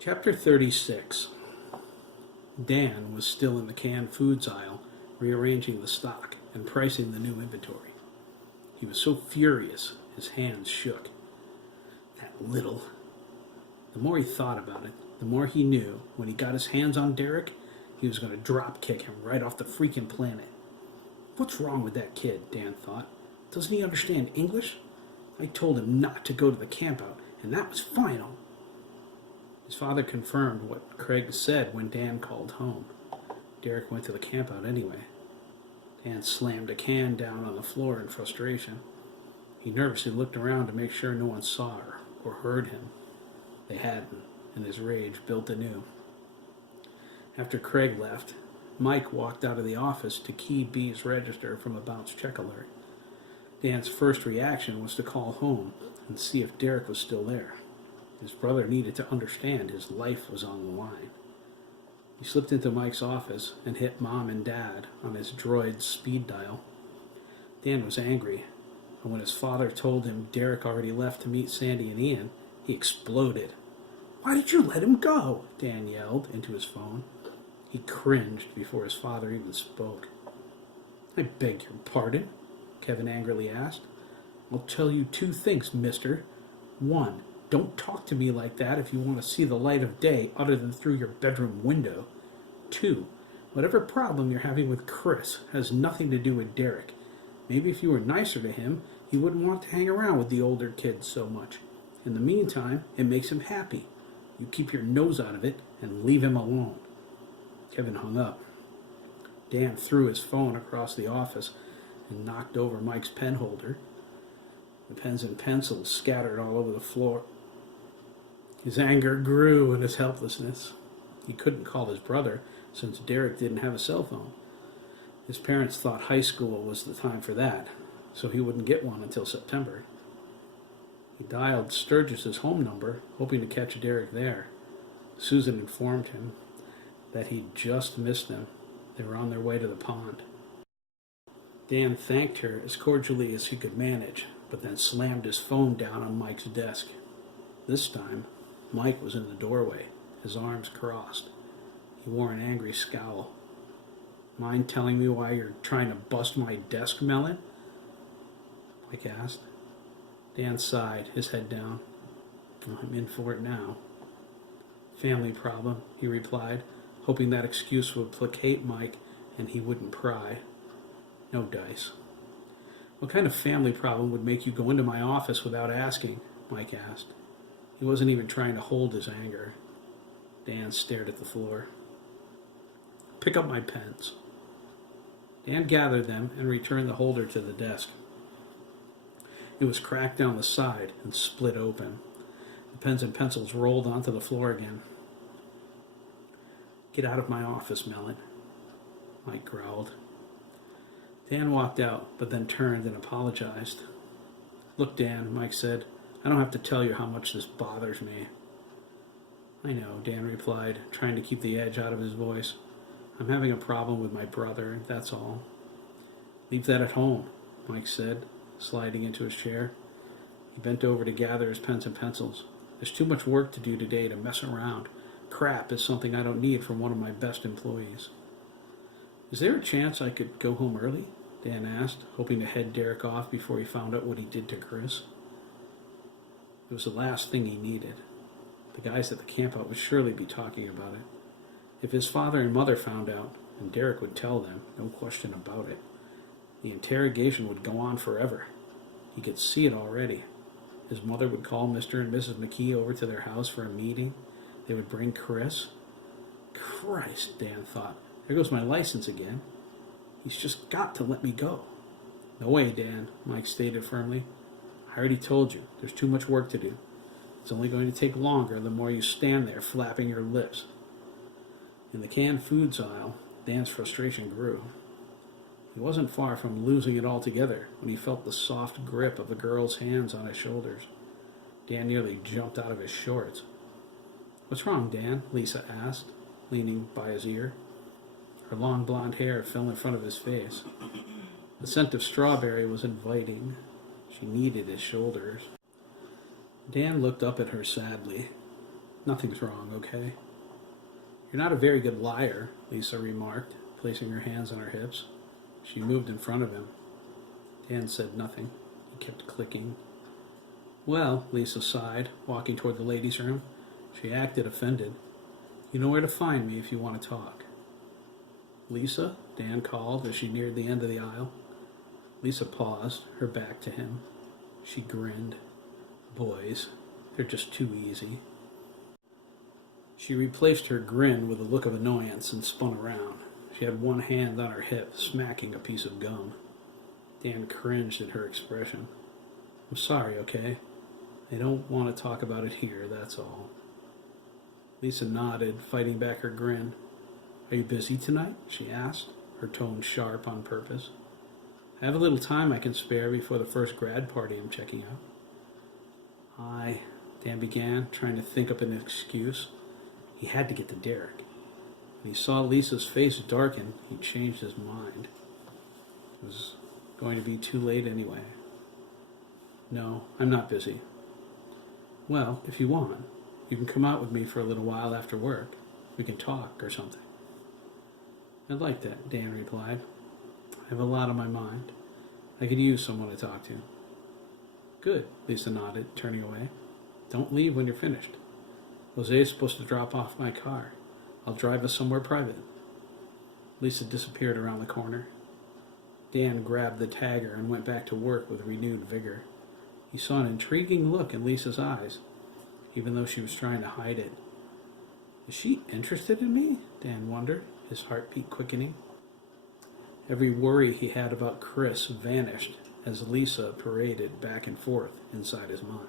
Chapter 36. Dan was still in the canned foods aisle, rearranging the stock and pricing the new inventory. He was so furious, his hands shook. That little... The more he thought about it, the more he knew when he got his hands on Derek, he was going to drop kick him right off the freaking planet. What's wrong with that kid, Dan thought. Doesn't he understand English? I told him not to go to the campout, and that was final. His father confirmed what Craig said when Dan called home. Derek went to the campout anyway. Dan slammed a can down on the floor in frustration. He nervously looked around to make sure no one saw or heard him. They hadn't, and his rage built anew. After Craig left, Mike walked out of the office to key B's register from a bounce check alert. Dan's first reaction was to call home and see if Derek was still there. His brother needed to understand his life was on the line. He slipped into Mike's office and hit Mom and Dad on his droid's speed dial. Dan was angry, and when his father told him Derek already left to meet Sandy and Ian, he exploded. "Why did you let him go?" Dan yelled into his phone. He cringed before his father even spoke. "I beg your pardon?" Kevin angrily asked. "I'll tell you two things, mister. One, don't talk to me like that if you want to see the light of day other than through your bedroom window. Two, whatever problem you're having with Chris has nothing to do with Derek. Maybe if you were nicer to him, he wouldn't want to hang around with the older kids so much. In the meantime, it makes him happy. You keep your nose out of it and leave him alone." Kevin hung up. Dan threw his phone across the office and knocked over Mike's pen holder. The pens and pencils scattered all over the floor. His anger grew in his helplessness. He couldn't call his brother since Derek didn't have a cell phone. His parents thought high school was the time for that, so he wouldn't get one until September. He dialed Sturgis's home number, hoping to catch Derek there. Susan informed him that he'd just missed them. They were on their way to the pond. Dan thanked her as cordially as he could manage, but then slammed his phone down on Mike's desk. This time, Mike was in the doorway, his arms crossed. He wore an angry scowl. "Mind telling me why you're trying to bust my desk, Melon?" Mike asked. Dan sighed, his head down. "I'm in for it now." "Family problem," he replied, hoping that excuse would placate Mike and he wouldn't pry. No dice. "What kind of family problem would make you go into my office without asking?" Mike asked. He wasn't even trying to hold his anger. Dan stared at the floor. "Pick up my pens." Dan gathered them and returned the holder to the desk. It was cracked down the side and split open. The pens and pencils rolled onto the floor again. "Get out of my office, Melon," Mike growled. Dan walked out, but then turned and apologized. "Look, Dan," Mike said, "I don't have to tell you how much this bothers me." "I know," Dan replied, trying to keep the edge out of his voice. "I'm having a problem with my brother, that's all." "Leave that at home," Mike said, sliding into his chair. He bent over to gather his pens and pencils. "There's too much work to do today to mess around. Crap is something I don't need from one of my best employees." "Is there a chance I could go home early?" Dan asked, hoping to head Derek off before he found out what he did to Chris. It was the last thing he needed. The guys at the campout would surely be talking about it. If his father and mother found out, and Derek would tell them, no question about it, the interrogation would go on forever. He could see it already. His mother would call Mr. and Mrs. McKee over to their house for a meeting. They would bring Chris. Christ, Dan thought. There goes my license again. He's just got to let me go. "No way, Dan," Mike stated firmly. "I already told you, there's too much work to do. It's only going to take longer the more you stand there flapping your lips." In the canned foods aisle, Dan's frustration grew. He wasn't far from losing it altogether when he felt the soft grip of the girl's hands on his shoulders. Dan nearly jumped out of his shorts. "What's wrong, Dan?" Lisa asked, leaning by his ear. Her long blonde hair fell in front of his face. The scent of strawberry was inviting. She needed his shoulders. Dan looked up at her sadly. Nothing's wrong, okay? You're not a very good liar, Lisa remarked, placing her hands on her hips. She moved in front of him. Dan said nothing. He kept clicking. Well, Lisa sighed, walking toward the ladies' room. She acted offended. You know where to find me if you want to talk. Lisa, Dan called as she neared the end of the aisle. Lisa paused, her back to him. She grinned. Boys, they're just too easy. She replaced her grin with a look of annoyance and spun around. She had one hand on her hip, smacking a piece of gum. Dan cringed at her expression. I'm sorry, okay? I don't want to talk about it here, that's all. Lisa nodded, fighting back her grin. Are you busy tonight? She asked, her tone sharp on purpose. I have a little time I can spare before the first grad party I'm checking out. Dan began, trying to think up an excuse. He had to get to Derek. When he saw Lisa's face darken, he changed his mind. It was going to be too late anyway. No, I'm not busy. Well, if you want, you can come out with me for a little while after work. We can talk or something. I'd like that, Dan replied. I have a lot on my mind. I could use someone to talk to. Good, Lisa nodded, turning away. Don't leave when you're finished. Jose is supposed to drop off my car. I'll drive us somewhere private. Lisa disappeared around the corner. Dan grabbed the tagger and went back to work with renewed vigor. He saw an intriguing look in Lisa's eyes, even though she was trying to hide it. Is she interested in me? Dan wondered, his heartbeat quickening. Every worry he had about Chris vanished as Lisa paraded back and forth inside his mind.